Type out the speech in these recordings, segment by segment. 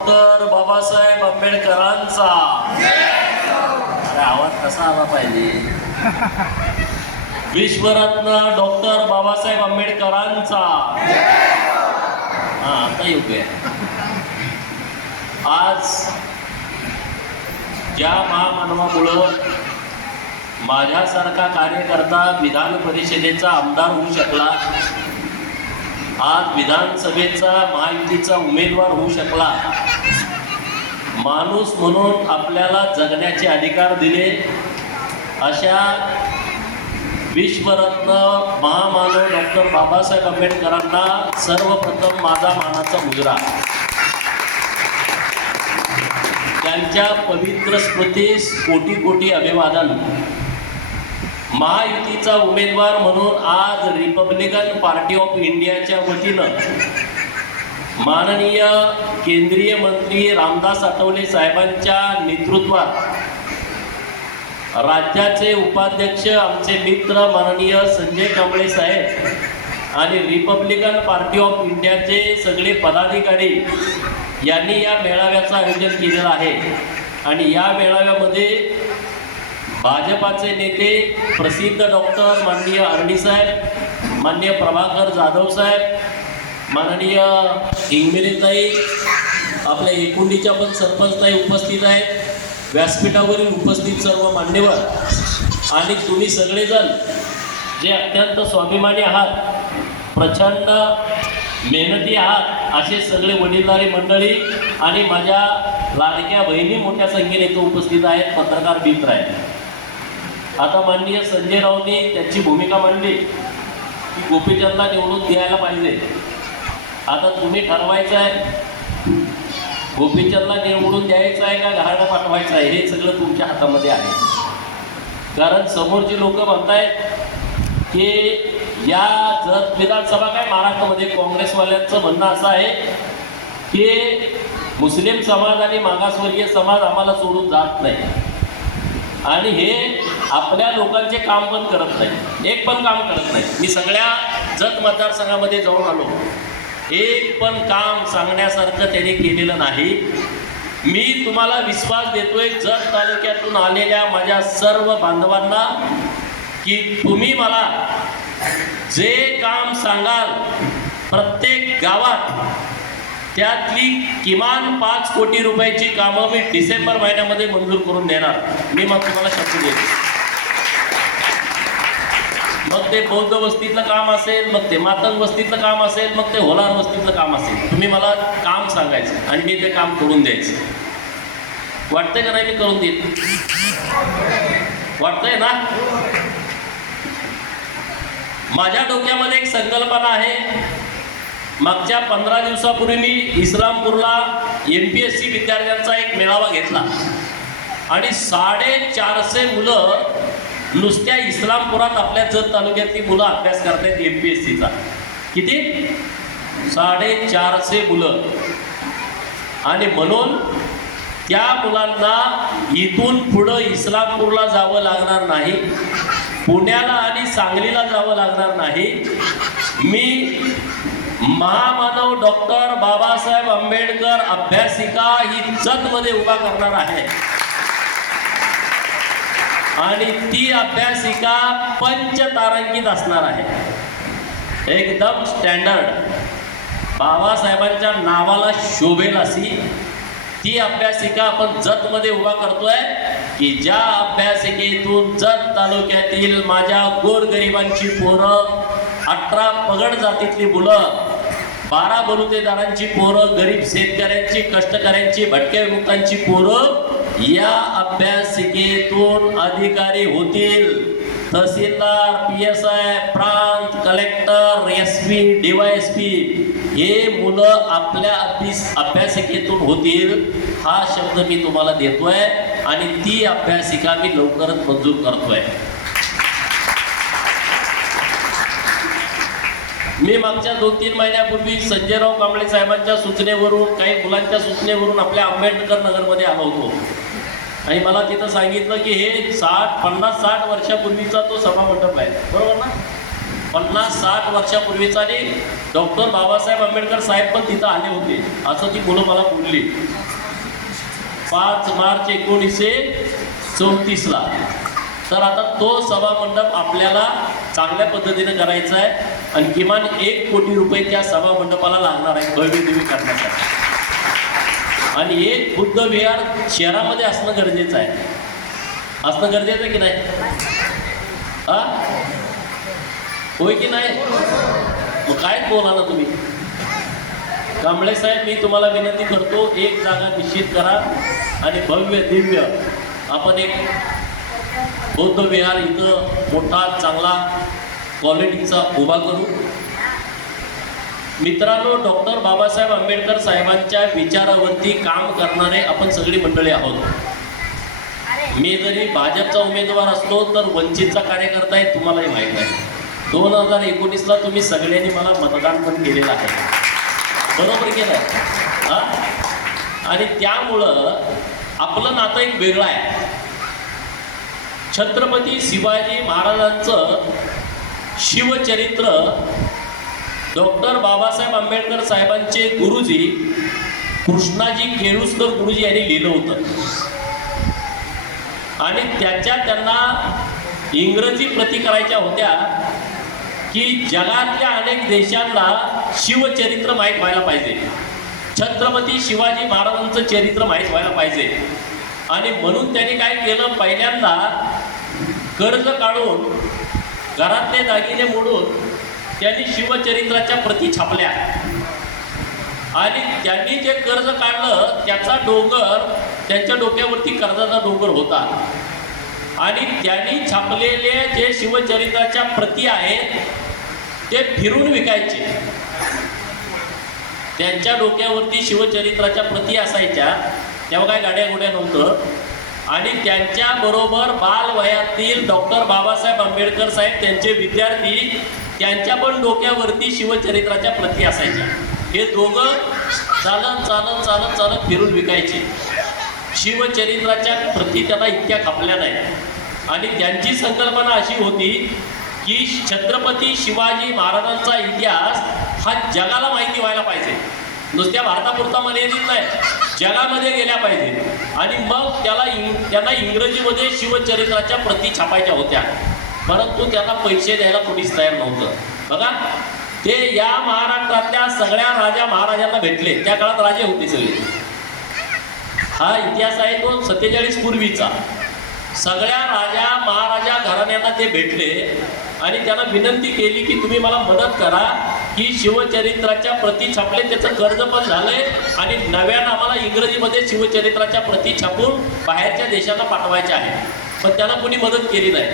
Doctor Babasaheb आंबेडकरांचा. अरे आवाज कसा आला पाहिजे? विश्वरत्न डॉक्टर बाबासाहेब आंबेडकरांचा. हा आता योग्य आहे आज ज्या महामानवामुळं माझ्यासारखा कार्यकर्ता विधान परिषदेचा आमदार होऊ शकला आज विधानसभेचा महायुतीचा उमेदवार होऊ शकला. माणूस म्हणून आपल्याला जगण्याचे अधिकार दिले. अशा विश्वरत्न महामानव डॉक्टर बाबासाहेब आंबेडकरांना सर्वप्रथम माझा मानाचा मुजरा. त्यांच्या पवित्र स्मृतीस कोटी कोटी अभिवादन. महायुतीचा उमेदवार म्हणून आज रिपब्लिकन पार्टी ऑफ इंडियाच्या वतीनं माननीय केंद्रीय मंत्री रामदास आठवले साहेबांच्या नेतृत्वात राज्याचे उपाध्यक्ष आमचे मित्र माननीय संजय कांबळे साहेब आणि रिपब्लिकन पार्टी ऑफ इंडियाचे सगळे पदाधिकारी यांनी या मेळाव्याचं आयोजन केलेलं आहे. आणि या मेळाव्यामध्ये भाजपाचे नेते प्रसिद्ध डॉक्टर माननीय अरणी साहेब माननीय प्रभाकर जाधव साहेब माननीय इंगमिरेताई आपल्या एकुंडीच्या पण सरपंचताई उपस्थित आहेत व्यासपीठावरील उपस्थित सर्व मान्यवर आणि तुम्ही सगळेजण जे अत्यंत स्वाभिमानी आहात प्रचंड मेहनती आहात असे सगळे वडीलधारी मंडळी आणि माझ्या लाडक्या बहिणी मोठ्या संख्येने इथं उपस्थित आहेत पत्रकार मित्र आहेत. आता माननीय संजय राऊनी त्यांची भूमिका मांडली की गोपीचंदला निवडून द्यायला पाहिजे. आता तुम्ही ठरवायचं आहे. गोपीचंदला निवडून द्यायचं आहे का घराला पाठवायचं आहे? हे सगळं तुमच्या हातामध्ये आहे. कारण समोरची लोक म्हणतायत की या जत विधानसभा काय महाराष्ट्रामध्ये काँग्रेसवाल्यांचं म्हणणं असं आहे की मुस्लिम समाज आणि मागासवर्गीय समाज आम्हाला सोडून जात नाही. आणि हे आपल्या लोकांचे काम पण करत नाही एक पण काम करत नाही मी सगळ्या जत मतदारसंघामध्ये जाऊन आलो. एक पण काम सांगण्यासारखं त्यांनी केलेलं नाही. मी तुम्हाला विश्वास देतोय जत तालुक्यातून आलेल्या माझ्या सर्व बांधवांना की तुम्ही मला जे काम सांगाल प्रत्येक गावात त्यातली किमान पाच कोटी रुपयाची कामं मी डिसेंबर महिन्यामध्ये मंजूर करून देणार. मी मग तुम्हाला शब्द देतो. मग ते बौद्ध वस्तीतलं काम असेल मग ते मातंग वस्तीतलं काम असेल मग ते होलार वस्तीतलं काम असेल. तुम्ही मला काम सांगायचं आणि मी ते काम करून द्यायचं. वाटतंय का नाही मी करून देईन? वाटतंय ना? माझ्या डोक्यामध्ये एक संकल्पना आहे मागच्या पंधरा दिवसापूर्वी मी इस्लामपूरला एम पी एस सी विद्यार्थ्यांचा एक मेळावा घेतला. आणि साडेचारशे मुलं नुसत्या इस्लामपुरात आपल्या जत तालुक्यातली मुलं अभ्यास करतायत एम पी एस सीचा. किती? साडेचारशे मुलं. आणि म्हणून त्या मुलांना इथून पुढं इस्लामपूरला जावं लागणार नाही पुण्याला आणि सांगलीला जावं लागणार नाही. मी महामानव डॉक्टर बाबासाहेब आंबेडकर अभ्यासिका ही जतमध्ये उभा करणार आहे. आणि ती अभ्यासिका पंचतारांकित असणार आहे. एकदम स्टँडर्ड बाबासाहेबांच्या नावाला शोभेल अशी ती अभ्यासिका आपण जतमध्ये उभा करतोय की ज्या अभ्यासिकेतून जत तालुक्यातील माझ्या गोरगरिबांची पोरं अठरा पगड जातीतली मुलं बारा बलुतेदारांची पोरं गरीब शेतकऱ्यांची कष्टकऱ्यांची भटक्या विमुक्तांची पोरं या अभ्यासिकेतून अधिकारी होतील. तहसीलदार पी एस आय प्रांत collector S P D Y S P हे मुलं आपल्या अभ्यासिकेतून होतील. हा शब्द मी तुम्हाला देतोय आणि ती अभ्यासिका मी लवकरच मंजूर करतोय. मी मागच्या दोन तीन महिन्यापूर्वी संजयराव कांबळे साहेबांच्या सूचनेवरून काही मुलांच्या सूचनेवरून आपल्या आंबेडकर नगरमध्ये आलो होतो. आणि मला तिथं सांगितलं की हे साठ पन्नास साठ वर्षापूर्वीचा तो सभामंडप आहे. बरोबर ना? पन्नास साठ वर्षापूर्वीचा आणि डॉक्टर बाबासाहेब आंबेडकर साहेब पण तिथं आले होते. असं ती मुलं मला बोलली. पाच मार्च एकोणीसशे चौतीसला. तर आता तो सभामंडप आपल्याला चांगल्या पद्धतीने करायचा आहे. आणि किमान एक कोटी रुपये त्या सभा मंडपाला लागणार आहे भव्य दिव्य करण्यासाठी. आणि एक बुद्ध विहार शहरामध्ये असणं गरजेचं आहे. असणं गरजेचं आहे की नाही? हा? होय की नाही? मग काय बोला तुम्ही? कांबळे साहेब मी तुम्हाला विनंती करतो एक जागा निश्चित करा आणि भव्य दिव्य आपण एक बौद्ध विहार इथं मोठा चांगला क्वालिटीचा उभा करू. मित्रांनो डॉक्टर बाबासाहेब आंबेडकर साहेबांच्या विचारावरती काम करणारे आपण सगळी मंडळी आहोत. मी जरी भाजपचा उमेदवार असतो तर वंचितचा कार्यकर्ता आहे तुम्हालाही माहीत आहे. दोन हजार एकोणीसला तुम्ही सगळ्यांनी मला मतदान पण केलेलं आहे. बरोबर केलं आणि त्यामुळं आपलं नातं एक वेगळं आहे. छत्रपती शिवाजी महाराजांचं शिवचरित्र डॉक्टर बाबासाहेब आंबेडकर साहेबांचे गुरुजी कृष्णाजी केळुसकर गुरुजी यांनी लिहिलं होतं. आणि त्याच्या त्यांना इंग्रजी प्रती करायच्या होत्या की जगातल्या अनेक देशांना शिवचरित्र माहीत व्हायला पाहिजे. छत्रपती शिवाजी महाराजांचं चरित्र माहीत व्हायला पाहिजे. आणि म्हणून त्यांनी काय केलं? पहिल्यांदा कर्ज काढून घरातले दागिने मोडून त्यांनी शिवचरित्राच्या प्रती छापल्या. आणि त्यांनी जे कर्ज काढलं त्याचा डोंगर त्यांच्या डोक्यावरती कर्जाचा डोंगर होता. आणि त्यांनी छापलेले जे शिवचरित्राच्या प्रती आहेत ते फिरून विकायचे. त्यांच्या डोक्यावरती शिवचरित्राच्या प्रती असायच्या. तेव्हा काय गाड्या गोड्या नव्हतं. आणि त्यांच्या बरोबर बालवयातील डॉक्टर बाबासाहेब आंबेडकर साहेब त्यांचे विद्यार्थी त्यांच्या पण डोक्यावरती शिवचरित्राच्या प्रती असायच्या. हे दोघं चालत चालत चालत चालत फिरून विकायचे. शिवचरित्राच्या प्रती त्यांना इतक्या खपल्या नाही. आणि त्यांची संकल्पना अशी होती की छत्रपती शिवाजी महाराजांचा इतिहास हा जगाला माहिती व्हायला पाहिजे. नुसत्या भारतापुरता मर्यादित नाही. जगामध्ये गेल्या पाहिजे. आणि मग त्याला इंग त्यांना इंग्रजीमध्ये शिवचरित्राच्या प्रती छापायच्या होत्या. परंतु त्यांना पैसे द्यायला कोणीच तयार नव्हतं. बघा ते या महाराष्ट्रातल्या सगळ्या राजा महाराजांना भेटले. त्या काळात राजे होते सगळे. हा इतिहास आहे तो सत्तेचाळीस पूर्वीचा. सगळ्या राजा महाराजा घराण्यांना ते भेटले. आणि त्यांना विनंती केली की तुम्ही मला मदत करा. की शिवचरित्राच्या प्रती छापले. त्याचं कर्ज पण झालंय. आणि नव्यानं आम्हाला इंग्रजीमध्ये शिवचरित्राच्या प्रती छापून बाहेरच्या देशाला पाठवायच्या आहे. पण त्याला कुणी मदत केली नाही.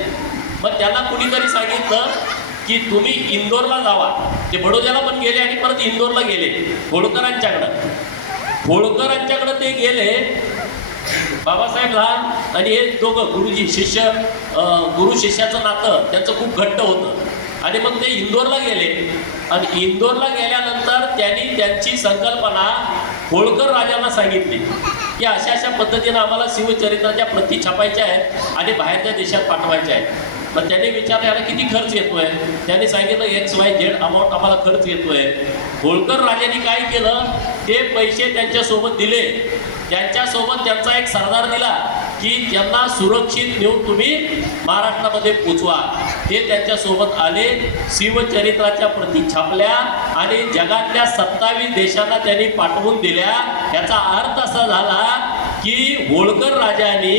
मग त्याला कुणीतरी सांगितलं की तुम्ही इंदोरला जावा. ते बडोद्याला पण गेले आणि परत इंदोरला गेले. होळकरांच्याकडं. होळकरांच्याकडं ते गेले. बाबासाहेब लहान आणि हे दोघं गुरुजी शिष्य गुरु शिष्याचं नातं त्यांचं खूप घट्ट होतं. आणि मग ते इंदोरला गेले. आणि इंदोरला गेल्यानंतर त्यांनी त्यांची संकल्पना होळकर राजांना सांगितली की अशा अशा पद्धतीनं आम्हाला शिवचरित्राच्या प्रती छापायच्या आहेत आणि बाहेरच्या देशात पाठवायच्या आहेत. मग त्यांनी विचारले याला किती खर्च येतोय? त्यांनी सांगितलं एक्स वाय झेड अमाऊंट आम्हाला खर्च येतोय. होळकर राजांनी काय केलं? ते पैसे त्यांच्यासोबत दिले. त्यांच्यासोबत त्यांचा एक सरदार दिला की त्यांना सुरक्षित नेऊन तुम्ही महाराष्ट्रामध्ये पोचवा. ते त्यांच्यासोबत आले शिवचरित्राच्या प्रती छापल्या आणि जगातल्या सत्तावीस देशांना त्यांनी पाठवून दिल्या. याचा अर्थ असा झाला की होळकर राजाने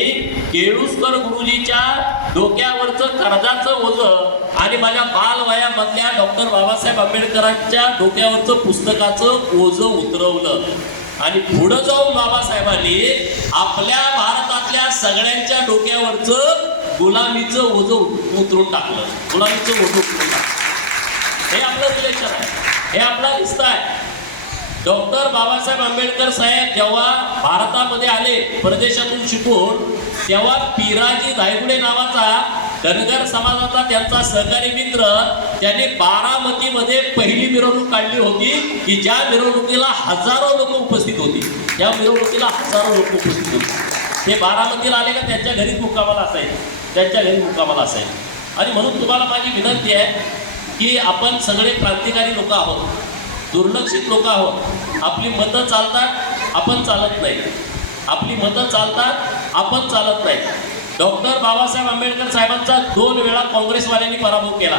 केळुसकर गुरुजीच्या डोक्यावरचं कर्जाचं ओझं आणि माझ्या बालवयामधल्या डॉक्टर बाबासाहेब आंबेडकरांच्या डोक्यावरचं पुस्तकाचं ओझं उतरवलं. आणि पुढं जाऊन बाबासाहेबांनी आपल्या भारतातल्या सगळ्यांच्या डोक्यावरचं गुलामीचं ओझं उतरून टाकलं. गुलामीचं ओझं उतरून टाकलं. हे आपलं रिलेशन आहे. हे आपला रिश्ता आहे. डॉक्टर बाबासाहेब आंबेडकर साहेब जेव्हा भारतामध्ये आले परदेशातून शिकून तेव्हा पिराजी धायगुडे नावाचा धनगर समाजाचा त्यांचा सहकारी मित्र त्यांनी बारामतीमध्ये पहिली मिरवणूक काढली होती की ज्या मिरवणुकीला हजारो लोक उपस्थित होती. त्या मिरवणुकीला हजारो लोक उपस्थित होते. ते बारामतीला आले का त्यांच्या घरीच मुक्कामाला असायचे. त्यांच्या घरी मुक्कामाला असायचे. आणि म्हणून तुम्हाला माझी विनंती आहे की आपण सगळे क्रांतिकारी लोक आहोत. दुर्लक्षित लोक आहोत. आपली मतं चालतात आपण चालत नाही. आपली मतं चालतात आपण चालत नाही. डॉक्टर बाबासाहेब आंबेडकर साहेबांचा दोन वेळा काँग्रेसवाल्यांनी पराभव केला.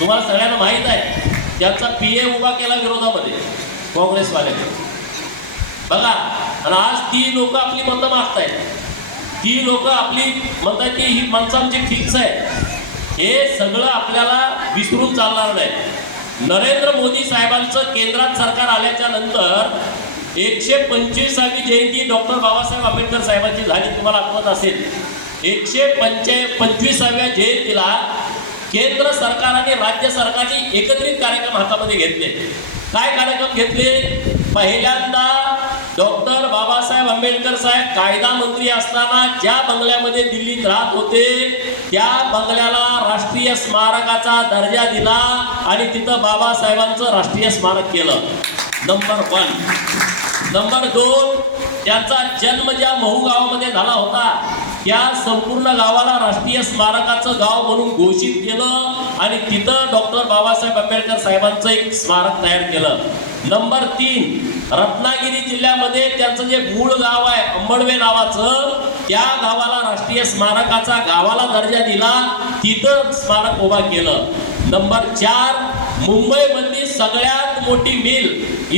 तुम्हाला सगळ्यांना माहीत आहे त्यांचा पी ए उभा केला विरोधामध्ये काँग्रेसवाल्यांनी. बघा आणि आज ती लोक आपली मतं मागतायत. ती लोक आपली म्हणतात की ही माणसं आमची फिक्स आहे. हे सगळं आपल्याला विसरून चालणार नाही. नरेंद्र मोदी साहेबांचं केंद्रात सरकार आल्याच्यानंतर एकशे पंचवीसावी जयंती डॉक्टर बाबासाहेब आंबेडकर साहेबांची झाली तुम्हाला आठवत असेल. एकशे पंचे पंचवीसाव्या जयंतीला केंद्र सरकार आणि राज्य सरकारने एकत्रित कार्यक्रम हातामध्ये घेतले. काय कार्यक्रम घेतले? पहिल्यांदा डॉक्टर बाबासाहेब आंबेडकर साहेब कायदा मंत्री असताना ज्या बंगल्यामध्ये दिल्लीत राहत होते त्या बंगल्याला राष्ट्रीय स्मारकाचा दर्जा दिला आणि तिथं बाबासाहेबांचं राष्ट्रीय स्मारक केलं. नंबर वन नंबर दोन त्यांचा जन्म ज्या महू गावामध्ये झाला होता त्या संपूर्ण गावाला राष्ट्रीय स्मारकाचं गाव म्हणून घोषित केलं आणि तिथं डॉक्टर बाबासाहेब आंबेडकर साहेबांचं एक स्मारक तयार केलं. नंबर तीन रत्नागिरी जिल्ह्यामध्ये त्यांचं जे मूळ गाव आहे अंबडवे नावाचं त्या गावाला राष्ट्रीय स्मारकाचा गावाला दर्जा दिला तिथं स्मारक उभा केलं. नंबर चार मुंबईमधली सगळ्यात मोठी मिल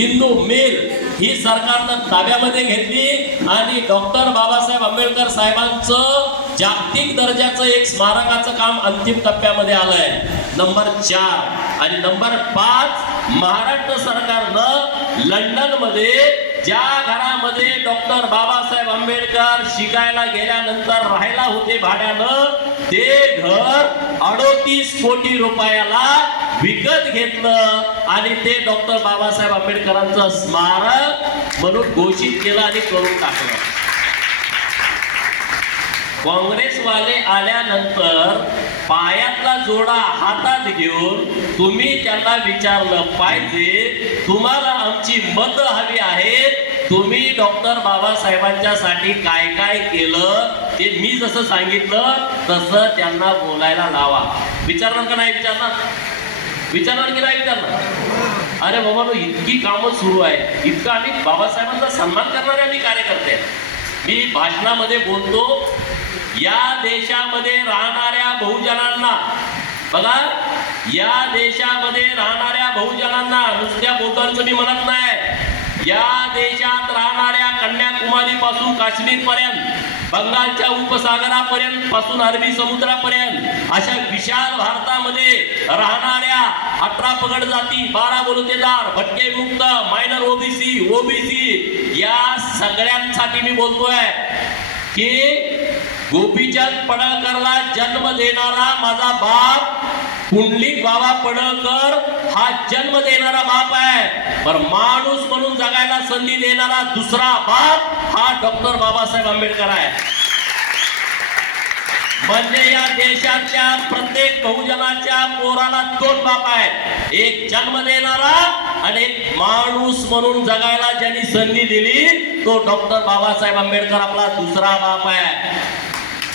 इंदू मिल ही सरकारनं ताब्यामध्ये घेतली आणि डॉक्टर बाबासाहेब आंबेडकर साहेबांचं जागतिक दर्जाचं एक स्मारकाचं काम अंतिम टप्प्यामध्ये आलंय. नंबर चार आणि नंबर पाच महाराष्ट्र सरकारनं लंडनमध्ये ज्या घरामध्ये डॉक्टर बाबासाहेब आंबेडकर शिकायला गेल्यानंतर राहायला होते भाड्यानं ते घर अडोतीस कोटी रुपयाला विकत घेतलं आणि ते डॉक्टर बाबासाहेब आंबेडकरांचं स्मारक म्हणून घोषित केलं आणि करून टाकलं. काँग्रेसवाले आल्यानंतर पायातला जोडा हातात घेऊन तुम्ही त्यांना विचारलं पाहिजे तुम्हाला आमची मत हवी आहेत तुम्ही डॉक्टर बाबासाहेबांच्या साठी काय काय केलं ते मी जसं सांगितलं तसं त्यांना बोलायला लावा. विचारणार का नाही विचारणार? विचारणार की नाही विचारणार अरे बाबा नो इतकी कामं सुरू आहे. इतकं आम्ही बाबासाहेबांचा सन्मान करणारे आम्ही कार्यकर्ते. मी भाषणामध्ये बोलतो या देशामध्ये राहणाऱ्या बहुजनांना. बघा या देशामध्ये राहणाऱ्या बहुजनांना नुसत्या बोकांचं मी म्हणत नाही. या देशात राहणाऱ्या कन्याकुमारी पासून काश्मीर पर्यंत बंगालच्या उपसागरापर्यंत पासून अरबी समुद्रापर्यंत अशा विशाल भारतामध्ये राहणाऱ्या अठरा पगड जाती बारा बलुतेदार भटके मुक्त मायनर ओबीसी ओबीसी या सगळ्यांसाठी मी बोलतोय की गोपीचंद पडळकरला जन्म देणारा माझा बाप पुंडलिक बाबा पडळकर हा जन्म देणारा बाप आहे. पण माणूस म्हणून जगायला संधी देणारा दुसरा बाप हा डॉक्टर बाबासाहेब आंबेडकर आहे. म्हणजे या देशाच्या प्रत्येक बहुजनाच्या पोराला दोन बाप आहेत एक जन्म देणारा आणि एक माणूस म्हणून जगायला ज्यांनी संधी दिली तो डॉक्टर बाबासाहेब आंबेडकर आपला दुसरा बाप आहे.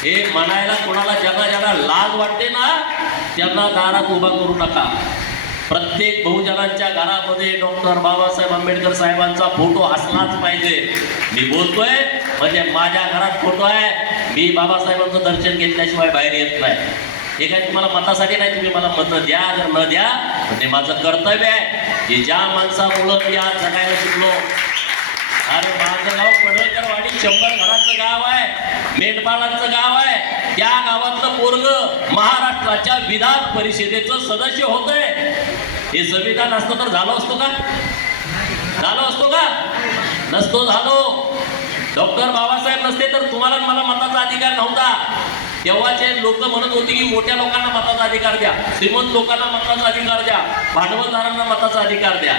हे म्हणायला कोणाला ज्यांना ज्यांना लाज वाटते ना त्यांना दारात उभा करू नका. प्रत्येक बहुजनांच्या घरामध्ये डॉक्टर बाबासाहेब आंबेडकर साहेबांचा फोटो असलाच पाहिजे. मी बोलतोय म्हणजे माझ्या घरात फोटो आहे. मी बाबासाहेबांचं दर्शन घेतल्याशिवाय बाहेर येत नाही. हे काय तुम्हाला मतासाठी नाही तुम्ही मला मतं द्या जर न द्या म्हणजे माझं कर्तव्य आहे. की ज्या माणसामुळं मी आज जगायला शिकलो अरे माझं गाव पडळकरवाडी शंभर घराचं गाव आहे. मेंढपाळांचं गाव आहे. त्या गावातलं पोरग महाराष्ट्राच्या विधान परिषदेचं सदस्य होतंय. हे संविधान असतं तर झालं असतो का? झालो असतो का? नसतो झालो. डॉक्टर बाबासाहेब नसते तर तुम्हाला मला मताचा अधिकार नव्हता. तेव्हाचे लोक म्हणत होते की मोठ्या लोकांना मताचा अधिकार द्या श्रीमंत लोकांना मताचा अधिकार द्या भांडवलदारांना मताचा अधिकार द्या.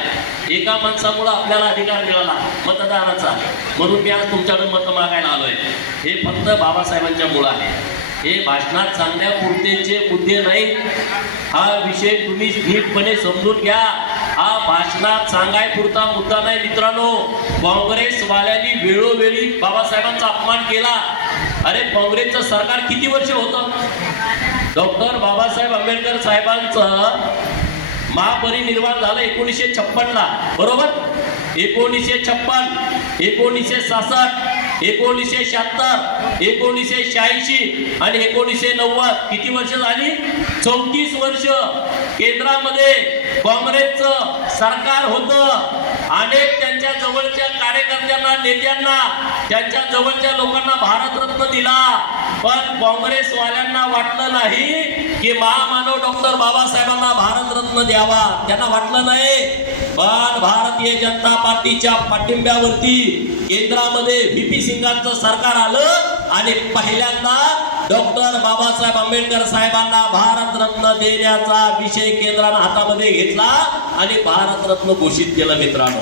एका माणसामुळे आपल्याला अधिकार मिळाला मतदानाचा. म्हणून मी आज तुमच्याकडे मत मागायला आलोय. हे फक्त बाबासाहेबांच्या मुळे आहे. हे भाषणात सांगण्यापुरतेचे मुद्दे नाही. हा विषय तुम्ही नीटपणे समजून घ्या. हा भाषणात सांगाय पुरता मुद्दा नाही मित्रांनो. काँग्रेसवाल्यांनी वेळोवेळी बाबासाहेबांचा अपमान केला. अरे काँग्रेसचं सरकार किती वर्ष होतं? डॉक्टर बाबासाहेब आंबेडकर साहेबांचं महापरिनिर्वाण झालं एकोणीसशे छप्पनला. बरोबर? एकोणीसशे छप्पन एकोणीसशे सहासष्ट. एकोणीसशे शहात्तर एकोणीसशे शहाऐंशी आणि एकोणीसशे नव्वद. किती वर्ष झाली? चौतीस वर्ष. केंद्रामध्ये काँग्रेसचं सरकार होतं. अनेक त्यांच्या जवळच्या कार्यकर्त्यांना नेत्यांना त्यांच्या जवळच्या लोकांना भारतरत्न दिला. पण काँग्रेसवाल्यांना वाटलं नाही की महामानव डॉक्टर बाबासाहेबांना भारतरत्न द्यावा. त्यांना वाटलं नाही. पण भारतीय जनता पार्टीच्या पाठिंब्यावरती केंद्रामध्ये व्ही सिंगांचं सरकार आलं आणि पहिल्यांदा डॉक्टर बाबासाहेब आंबेडकर साहेबांना भारतरत्न देण्याचा विषय केंद्रानं हातामध्ये घेतला आणि भारतरत्न घोषित केलं मित्रांनो.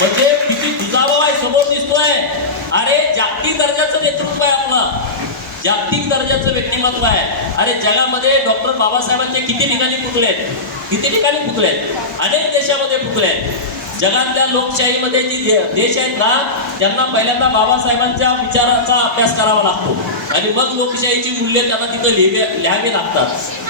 म्हणजे किती दुजाभाव समोर दिसतोय. अरे नेतृत्व आहे आपलं जागतिक दर्जाचं व्यक्तिमत्व आहे. अरे जगामध्ये डॉक्टर बाबासाहेबांचे किती ठिकाणी पुतळे किती ठिकाणी पुतळे अनेक देशामध्ये पुतळे आहेत. जगातल्या लोकशाहीमध्ये जी देश आहेत ना त्यांना पहिल्यांदा बाबासाहेबांच्या विचाराचा अभ्यास करावा लागतो. आणि मग लोकशाहीची मूल्य त्यांना तिथं लिहावे लिहावी लागतात.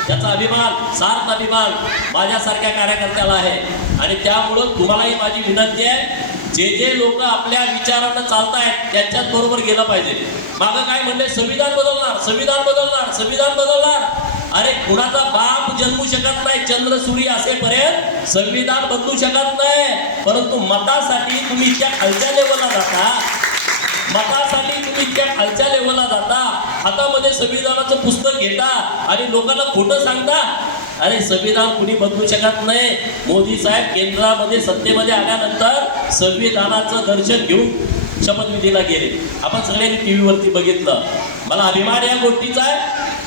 त्याचा अभिमान सार्थ अभिमान माझ्यासारख्या कार्यकर्त्याला आहे. आणि त्यामुळं तुम्हालाही माझी विनंती आहे जे जे लोक आपल्या विचारानं चालतायत त्यांच्याच बरोबर गेलं पाहिजे. मागं काय म्हणले? संविधान बदलणार संविधान बदलणार संविधान बदलणार. अरे कुणाचा बाप जन्मू शकत नाही चंद्र सूर्य असेपर्यंत संविधान बदलू शकत नाही. परंतु मतासाठी तुम्ही इतक्या खालच्या लेवलला जाता. मतासाठी तुम्ही इतक्या खालच्या लेवलला जाता. हातामध्ये संविधानाचं पुस्तक घेता आणि लोकांना खोटं सांगता. अरे संविधान कुणी बदलू शकत नाही? मोदी साहेब केंद्रामध्ये सत्तेमध्ये आल्यानंतर संविधानाचं दर्शन घेऊन शपथविधीला गेले. आपण सगळ्यांनी टी व्हीवरती बघितलं. मला अभिमान या गोष्टीचा आहे.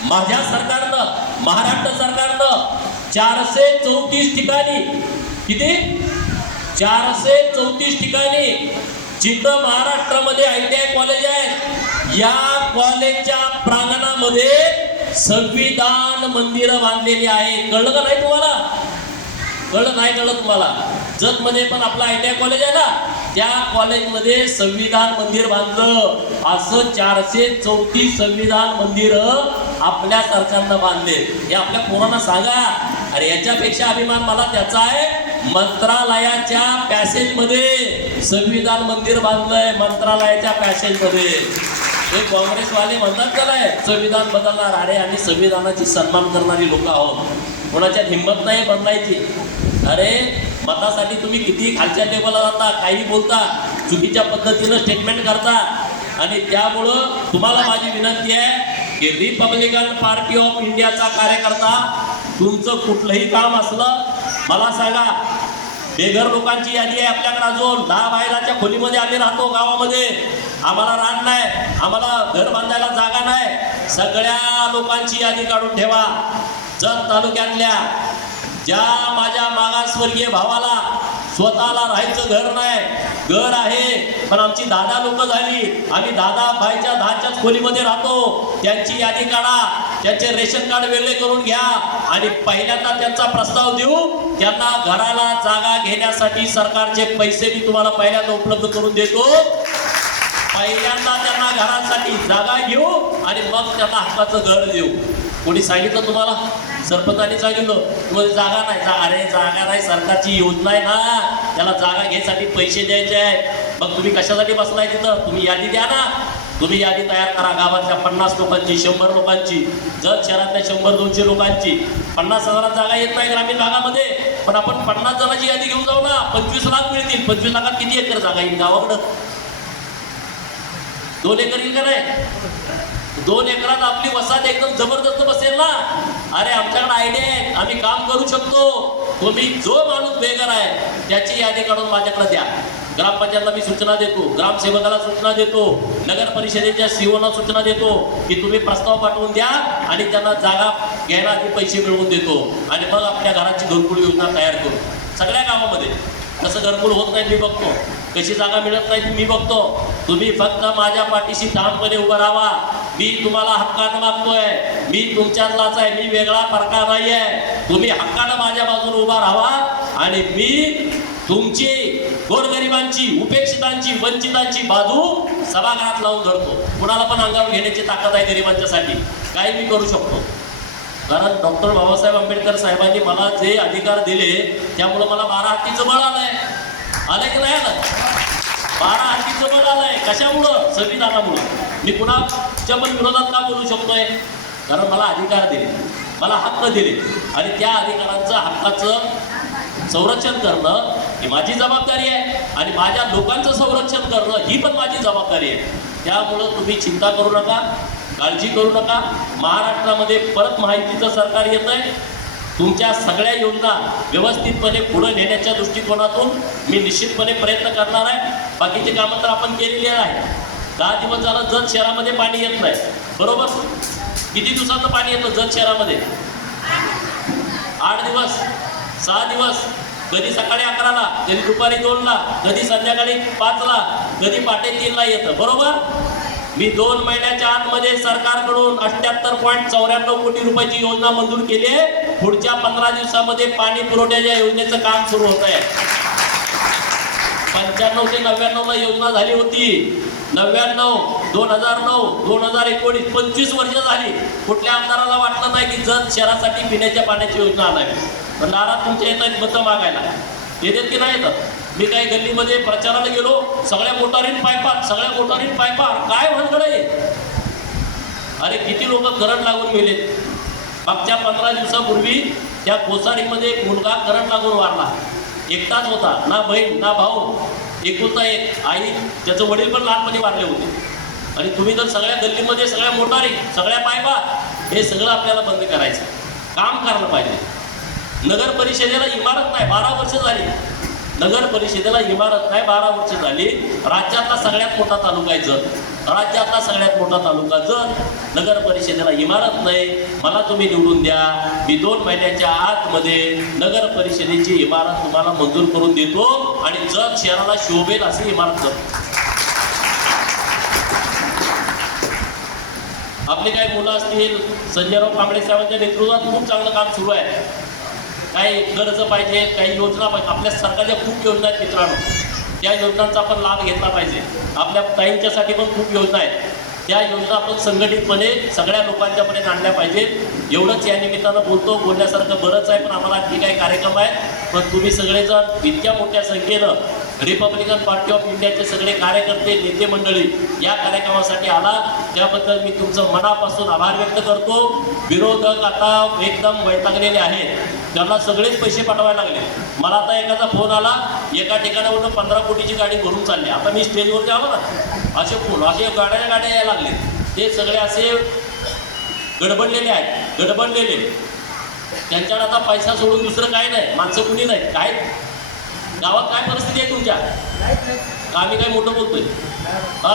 माझ्या सरकारनं महाराष्ट्र सरकारनं चारशे चौतीस ठिकाणी किती? चारशे चौतीस ठिकाणी जिथं महाराष्ट्रामध्ये आय टी आय कॉलेज आहे या कॉलेजच्या प्रांगणामध्ये संविधान मंदिरं बांधलेली आहेत. कळलं का नाही तुम्हाला? कळलं नाही कळलं तुम्हाला? जतमध्ये पण आपलं आय टी आय कॉलेज आहे ना? त्या कॉलेजमध्ये संविधान मंदिर बांधलं. असं चारशे चौतीस संविधान मंदिर आपल्या सरकारनं बांधले. हे आपल्या पोरांना सांगा. अरे याच्यापेक्षा अभिमान मला त्याचा आहे. मंत्रालयाच्या पॅसेजमध्ये संविधान मंदिर बांधलंय मंत्रालयाच्या पॅसेजमध्ये हे काँग्रेसवाले म्हणतात का नाही संविधान बदलणार अरे आणि संविधानाची सन्मान करणारी लोक आहोत. कोणाच्यात हिंमत नाही बदलायची अरे मतासाठी तुम्ही किती खालच्या लेवलला जाता काही बोलता चुकीच्या पद्धतीनं स्टेटमेंट करता. आणि त्यामुळं तुम्हाला माझी विनंती आहे की रिपब्लिकन पार्टी ऑफ इंडियाचा कार्यकर्ता तुमचं कुठलंही काम असलं मला सांगा. बेघर लोकांची यादी आहे आपल्याकडे अजून. दहा बायलाच्या खोलीमध्ये आम्ही राहतो गावामध्ये. आम्हाला रान नाही आम्हाला घर बांधायला जागा नाही. सगळ्या लोकांची यादी काढून ठेवा. जत तालुक्यातल्या ज्या माझ्या मागासवर्गीय भावाला स्वतःला राहायचं घर नाही घर आहे पण आमची दादा लोक झाली. आम्ही दादा भाईच्या दहाच्याच खोलीमध्ये राहतो. त्यांची यादी काढा. त्यांचे रेशन कार्ड वेगळे करून घ्या. आणि पहिल्यांदा त्यांचा प्रस्ताव देऊ. त्यांना घराला जागा घेण्यासाठी सरकारचे पैसे मी तुम्हाला पहिल्यांदा उपलब्ध करून देतो. पहिल्यांदा त्यांना घरासाठी जागा घेऊ आणि मग त्यांना हक्काचं घर देऊ. कोणी सांगितलं तुम्हाला? सरपंचाने सांगितलं. तुम्हाला जागा नाही. जा अरे जागा नाही. सरकारची योजना आहे ना. त्याला जागा घेण्यासाठी पैसे द्यायचे आहेत. मग तुम्ही कशासाठी बसलाय तिथं? तुम्ही यादी द्या ना. तुम्ही यादी तयार करा गावातल्या पन्नास लोकांची शंभर लोकांची जर शहरातल्या शंभर दोनशे लोकांची. पन्नास हजारात जागा येत नाही ग्रामीण भागामध्ये. पण आपण पन्नास जणांची यादी घेऊन जाऊ ना. पंचवीस लाख मिळतील. पंचवीस लाखात किती एकर जागा येईल गावाकडं? दोन एकर येईल का नाही? दोन एकरात आपली वसाहत एकदम जबरदस्त बसेल ना? अरे आमच्याकडे आयडिया आहे आम्ही काम करू शकतो. तुम्ही जो माणूस बेघर आहे त्याची यादी काढून माझ्याकडे द्या. ग्रामपंचायतला मी सूचना देतो. ग्रामसेवकाला सूचना देतो. नगर परिषदेच्या सीओला सूचना देतो की तुम्ही प्रस्ताव पाठवून द्या आणि त्यांना जागा घ्यायला आधी पैसे मिळवून देतो. आणि मग आपल्या घराची घरकुल योजना तयार करू. सगळ्या गावामध्ये. कसं घरकुल होत नाही मी बघतो. कशी जागा मिळत नाही ती मी बघतो. तुम्ही फक्त माझ्या पाठीशी ठामपणे उभं राहा. मी तुम्हाला हक्कानं मागतोय. मी तुमच्यातलाच आहे. मी वेगळा प्रकार नाही आहे तुम्ही हक्कानं माझ्या बाजूने उभा राहा आणि मी तुमची गोरगरिबांची उपेक्षितांची वंचितांची बाजू सभागृहात लावून धरतो. कुणाला पण अंगावर घेण्याची ताकद आहे गरिबांच्यासाठी काही मी करू शकतो. कारण डॉक्टर बाबासाहेब आंबेडकर साहेबांनी मला जे अधिकार दिले त्यामुळे मला बारा हत्तीचं बळ आलंय. आलंय की नाही आलं? बारा हातीचं बळ आलंय. कशामुळं? संविधानामुळं. मी कुणाच्या पण विरोधात का बोलू शकतोय? कारण मला अधिकार दिले. मला हक्क दिले. आणि त्या अधिकारांचं हक्काचं संरक्षण करणं ही माझी जबाबदारी आहे. आणि माझ्या लोकांचं संरक्षण करणं ही पण माझी जबाबदारी आहे. त्यामुळं तुम्ही चिंता करू नका काळजी करू नका. महाराष्ट्रामध्ये परत माहितीचं सरकार येत आहे तुमच्या सगळ्या योजना व्यवस्थितपणे पुढे नेण्याच्या दृष्टिकोनातून मी निश्चितपणे प्रयत्न करणार आहे. बाकीची कामं तर आपण केलेली आहे दहा दिवस झालं जत शहरामध्ये पाणी येत नाही. बरोबर? किती दिवसाचं पाणी येतं जत शहरामध्ये? आठ दिवस सहा दिवस कधी सकाळी अकराला कधी दुपारी दोनला कधी संध्याकाळी पाचला कधी पहाटे तीनला येतं. बरोबर? मी दोन महिन्याच्या आतमध्ये सरकारकडून अठ्ठ्याहत्तर पॉईंट चौऱ्याण्णव कोटी रुपयाची योजना मंजूर केली आहे. पुढच्या पंधरा दिवसामध्ये पाणी पुरवठ्याच्या योजनेचं काम सुरू होत आहे पंच्याण्णव ते नव्याण्णव ला योजना झाली होती. नव्याण्णव दोन हजार नऊ दोन हजार एकोणीस पंचवीस वर्ष झाली. कुठल्या आमदाराला वाटलं नाही की जत शहरासाठी पिण्याच्या पाण्याची योजना आणावी? पण दारात तुमच्या येतात मतं मागायला. येतात की नाही येतात? मी काही गल्लीमध्ये प्रचाराला गेलो सगळ्या मोटारीन पायपा सगळ्या मोटारीन पायपा काय भानगड आहे? अरे किती लोक करंट लागून गेलेत. मागच्या पंधरा दिवसापूर्वी त्या कोसारीमध्ये एक मुलगा करंट लागून वारला. एकटाच होता ना बहीण ना भाऊ एकुलता एक आई त्याचं वडील पण लहानपणी वारले होते. आणि तुम्ही तर सगळ्या गल्लीमध्ये सगळ्या मोटारी सगळ्या पायपा हे सगळं आपल्याला बंद करायचं. काम करायला पाहिजे. नगर परिषदेला इमारत नाही बारा वर्ष झाली. नगर परिषदेला इमारत नाही बारा वर्ष झाली. राज्यातला सगळ्यात मोठा तालुका आहे जत. राज्यातला सगळ्यात मोठा तालुका जर नगर परिषदेला इमारत नाही मला तुम्ही निवडून द्या. मी दोन महिन्याच्या आतमध्ये नगर परिषदेची इमारत तुम्हाला मंजूर करून देतो आणि जग शहराला शोभेल अशी इमारत करतो. आपले काही मुलं असतील संजयराव कांबळे साहेबांच्या नेतृत्वात खूप चांगलं काम सुरू आहे. काही कर्ज पाहिजे काही योजना पाहिजे. आपल्या सरकारच्या खूप योजना आहेत मित्रांनो. त्या योजनांचा आपण लाभ घेतला पाहिजे. आपल्या ताईंच्यासाठी पण खूप योजना आहेत. त्या योजना आपण संघटितपणे सगळ्या लोकांच्यापर्यंत आणल्या पाहिजेत एवढंच या निमित्तानं बोलतो बोलण्यासारखं बरंच आहे पण आम्हाला आणखी काही कार्यक्रम आहेत. पण तुम्ही सगळेजण इतक्या मोठ्या संख्येनं रिपब्लिकन पार्टी ऑफ इंडियाचे सगळे कार्यकर्ते नेते मंडळी या कार्यक्रमासाठी आला. त्याबद्दल मी तुमचं मनापासून आभार व्यक्त करतो. विरोधक आता एकदम वैतागलेले आहेत. त्यांना सगळेच पैसे पाठवायला लागले. मला आता एकाचा फोन आला एका ठिकाणावरून पंधरा कोटीची गाडी भरून चालली. आता मी स्टेजवर आलो ना. असे फोन असे गाड्या गाड्या यायला लागले. ते सगळे असे गडबडलेले आहेत गडबडलेले. त्यांच्याकडे आता पैसा सोडून दुसरं काय नाही माणसं कुणी नाही काय? गावात काय परिस्थिती आहे तुमच्या? आम्ही काय मोठं बोलतोय? हा?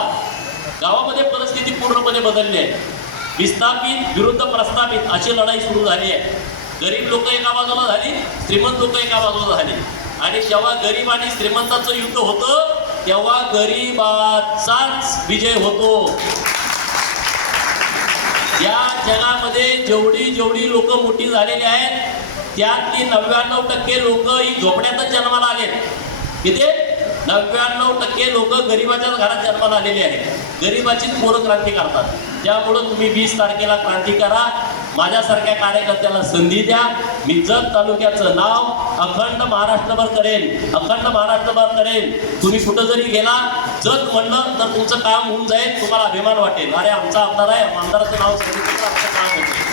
गावामध्ये परिस्थिती पूर्णपणे बदलली आहे. विस्थापित विरुद्ध प्रस्थापित अशी लढाई सुरू झाली आहे. गरीब लोक एका बाजूला झाली श्रीमंत लोक एका बाजूला झाली. आणि जेव्हा गरीब आणि श्रीमंताचं युद्ध होतं तेव्हा गरीबाचाच विजय होतो. या जगामध्ये जेवढी जेवढी लोक मोठी झालेली आहेत त्यातली नव्याण्णव टक्के लोक ही झोपड्यातच जन्माला आले किती? नव्याण्णव टक्के लोक गरिबाच्या घरात जन्माला आलेले आहेत. गरिबाचीच पोरं क्रांती करतात. त्यामुळं तुम्ही वीस तारखेला क्रांती करा. माझ्यासारख्या कार्यकर्त्याला संधी द्या. मी जत तालुक्याचं नाव अखंड महाराष्ट्रभर करेन. अखंड महाराष्ट्रभर करेन. तुम्ही कुठं जरी गेला जत म्हणलं तर तुमचं काम होऊन जाईल तुम्हाला अभिमान वाटेल. अरे आमचा आमदार आहे आमदाराचं नाव आमचं काम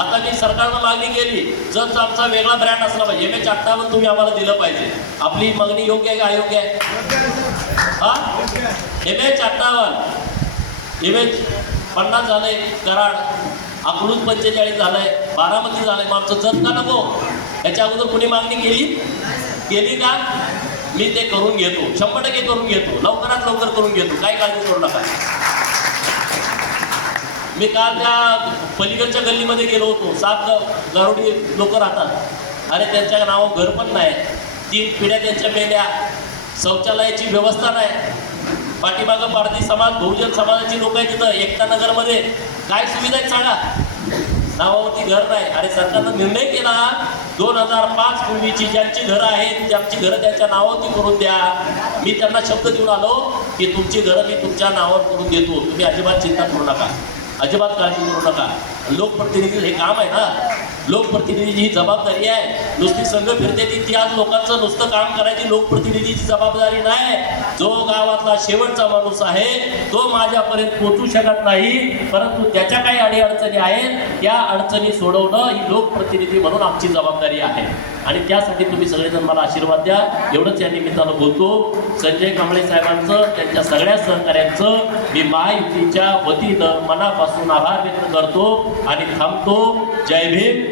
आता मी सरकारनं मागणी केली जर आमचा वेगळा ब्रँड असला पाहिजे. एम एच अठ्ठावन्न तुम्ही आम्हाला दिलं पाहिजे. आपली मागणी योग्य आहे का अयोग्य आहे? हा? एम एच अठ्ठावन्न. एम एच पन्नास झालंय कराड अकलूज पंचेचाळीस झालंय बारामती झालंय. मग आमचं जत का नको? याच्या अगोदर कुणी मागणी केली? केली का? मी ते करून घेतो. शंभर टक्के करून घेतो. लवकरात लवकर करून घेतो. काही काळजी करू नका. मी काल त्या पलीकडच्या गल्लीमध्ये गेलो होतो. सात गारुडी लोक राहतात. अरे त्यांच्या नावावर घर पण नाही. तीन पिढ्या त्यांच्या मेल्या. शौचालयाची व्यवस्था नाही. पाठीमागं पारधी समाज बहुजन समाजाची लोक आहेत तिथं. एकता नगरमध्ये काय सुविधा आहेत सांगा? नावावरती घर नाही. अरे सरकारनं निर्णय केला. दोन हजार पाच पूर्वीची ज्यांची घरं आहेत ज्यांची घरं त्यांच्या नावावरती करून द्या. मी त्यांना शब्द देऊन आलो की तुमची घरं मी तुमच्या नावावर करून देतो. तुम्ही अजिबात चिंता करू नका. अजिबात काळजी करू नका. लोकप्रतिनिधी हे काम आहे ना. लोकप्रतिनिधीची ही जबाबदारी आहे. नुसती संघ फिरते ती ती आज लोकांचं नुसतं काम करायची लोकप्रतिनिधीची जबाबदारी नाही. जो गावातला शेवटचा माणूस आहे तो माझ्यापर्यंत पोचू शकत नाही. परंतु त्याच्या काही अडीअडचणी आहेत. त्या अडचणी सोडवणं ही लोकप्रतिनिधी म्हणून आमची जबाबदारी आहे. आणि त्यासाठी तुम्ही सगळेजण मला आशीर्वाद द्या. एवढंच या निमित्तानं बोलतो. संजय कांबळे साहेबांचं त्यांच्या सगळ्या सहकाऱ्यांचं मी महायुतीच्या वतीनं मनापासून आभार व्यक्त करतो आणि थांबतो. जय भीम.